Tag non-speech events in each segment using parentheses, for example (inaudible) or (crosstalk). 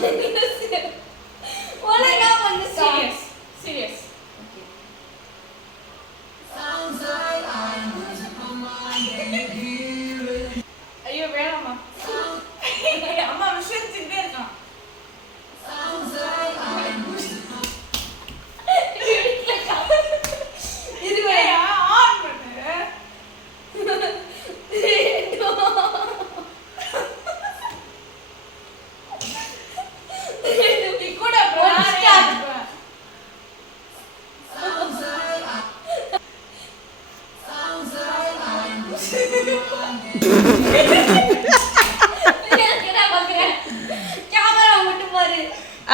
Thank (laughs) you.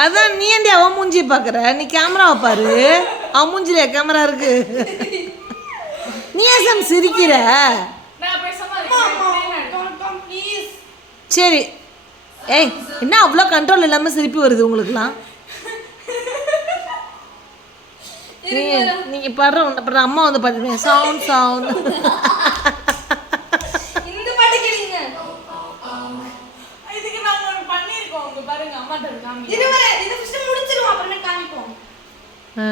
அதான் நீ ஏன்டி அவன் மூஞ்சி பார்க்குற நீ கேமராவை பாரு. அவன் மூஞ்சில கேமரா இருக்கு. நீ ஏன் சிரிக்கிற? சரி. ஏய் என்ன அவ்வளோ கண்ட்ரோல் இல்லாமல் சிரிப்பு வருது உங்களுக்குலாம் நீங்கள் நீங்க பாடுற ஒன்று அப்புறம் அம்மா வந்து பாடுறேன் சவுண்ட் சவுண்ட். இருவரே இது ஃபர்ஸ்ட் முடிச்சிருவோம் அப்புறம் காமிப்போம். ஆ.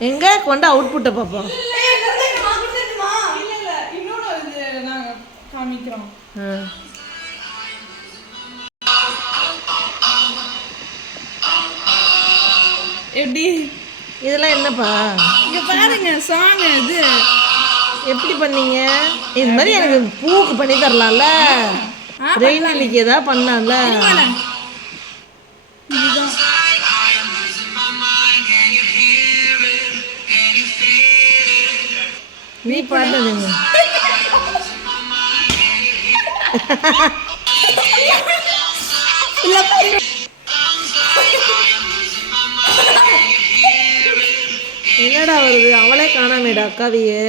எங்க? கொண்டு அவுட்புட்டை பார்ப்போம் ஏய் எப்படி? இதெல்லாம் என்னப்பா? இங்க பாருங்க சாங் இது. எப்படி பண்ணீங்க? இது மாதிரி எனக்கு பூக்கு பண்ணி தரலாம்ல. ரெயினாலிக்கு ஏதாவது பண்ணலாம்ல. நீ பாடுங்க இல்ல என்னடா வருது? அவளே காணாமேடா அக்காவையே.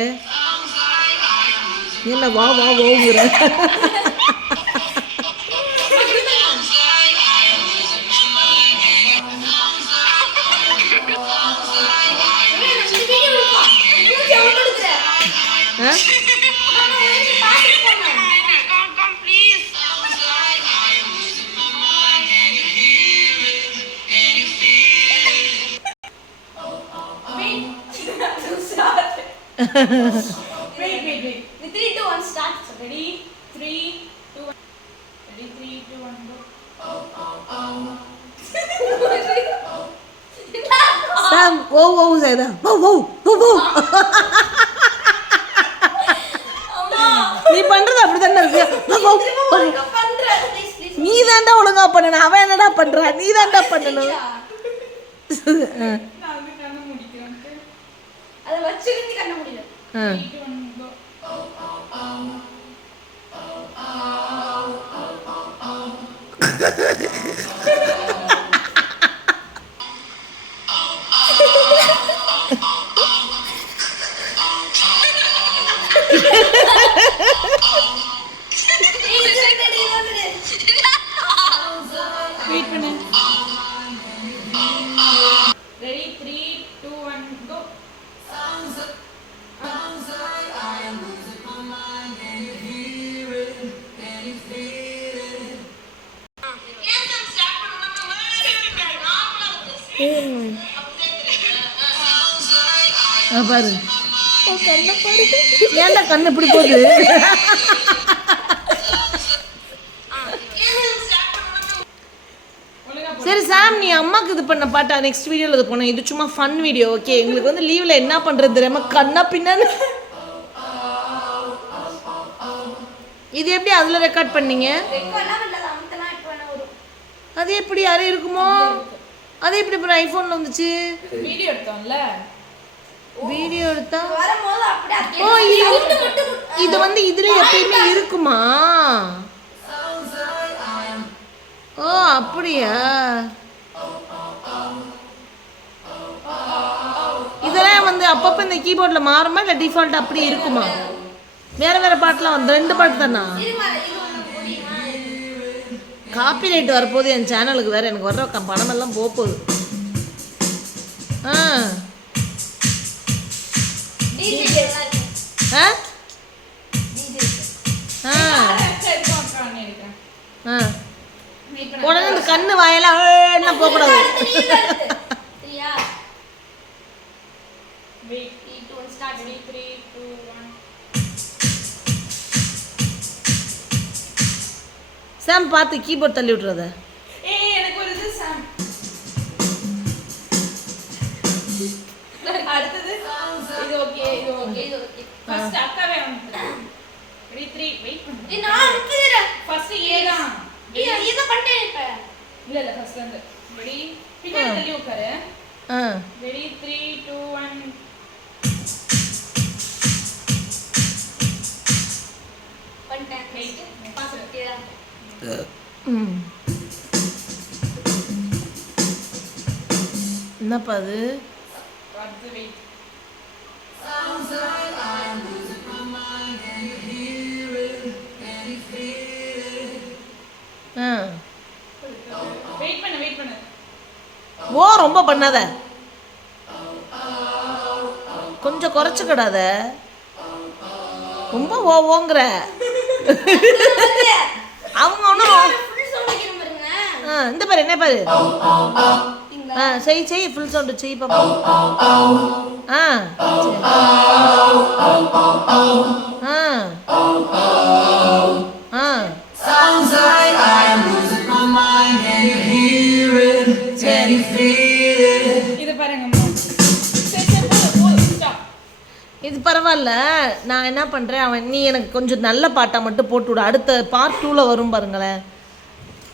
என்ன வா வா ஓங்குற wait wait wait three two one start ready 3 2 1 ready 3 2 1 go சாம் ஓ ஓ சேதா ஓ ஓ ஓ ஓ நீ பண்றது அப்படித்தானே இருக்கு ஓ, ஓ, ஓ. பண்ற ப்ளீஸ் ப்ளீஸ் நீ தான்டா ஒழுங்கா பண்ணணும் அவன் என்னடா பண்றா நீ தான்டா பண்ணணும் ஆ. நான் வந்து கண்ணு முடிக்கிறேன் அத வச்சிருந்து கண்ண முடியல ஆ. 3 2 1 கோ வெயிட் பண்ணு பாரு. ஏன்டா கண்ணு இப்படி போகுது? சரி சாம் நீ அம்மாக்கு இது பண்ண பாட்டா? நெக்ஸ்ட் வீடியோல இது பண்ண. இது சும்மா ஃபன் வீடியோ ஓகே எங்களுக்கு வந்து லீவ்ல என்ன பண்றது தெரியாம கண்ணா பின்னான்னு. இது எப்படி அதுல ரெக்கார்ட் பண்ணீங்க? அது எப்படி யாரும் இருக்குமோ? அது எப்படி அப்புறம் ஐபோன்ல வந்துச்சு? வீடியோ எடுத்தோம்ல. வீடியோ எடுத்தா? வரும்போது அப்படியே ஓ இது இது வந்து இதுல எப்பயுமே இருக்குமா? ஓ அப்படியா? இதெல்லாம் வந்து அப்பப்போ இந்த கீபோர்டில் மாறுமா இல்லை டிஃபால்ட் அப்படி இருக்குமா? வேற வேற பாட்டுலாம் வந்து ரெண்டு பாட்டு தானா? காப்பி ரைட் வரப்போது என் சேனலுக்கு வேற எனக்கு வர்ற பணமெல்லாம் போக போகுது ஆ? ஆ. உடனே இந்த கண்ணு வாயெல்லாம் போகக்கூடாது. வெயிட் 3 2 1 ஸ்டார்ட் 3 3 2 1 இது ஓகே ஃபர்ஸ்ட் அக்காவே வந்து ரெடி 3 வெயிட் பண்ணு ஏய் நான் அடுத்துறேன் ஃபர்ஸ்ட் ஏ தான். இது இத பண்ணிட்டேன் இப்ப இல்ல இல்ல ஃபர்ஸ்ட் வந்து ரெடி பின்னாடி தள்ளி உட்காரு ஆ. ரெடி 3 2 1 பண்ணிட்டேன் வெயிட் பாஸ் இதுதான். ம் என்னப்பா அது ஓ ரொம்ப பண்ணாத. கொஞ்சம் குறைச்சிக்கிடாத. ரொம்ப ஓ ஓங்குற. (laughs) (laughs) அவங்க ஒன்றும் இந்த பாரு என்ன பாரு? ஆ செய் செய் ஃபுல் சவுண்டு செய் பாப்பா. ஆ இது பரவாயில்ல. நான் என்ன பண்ணுறேன் அவன் நீ எனக்கு கொஞ்சம் நல்ல பாட்டாக மட்டும் போட்டு விடு. அடுத்த பார்ட் டூவில் வரும் பாருங்களேன்.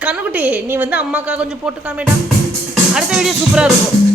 கண்ணுக்குட்டி நீ வந்து அம்மாக்கா கொஞ்சம் போட்டு காமிடா. அடுத்த வீடியோ சூப்பராக இருக்கும்.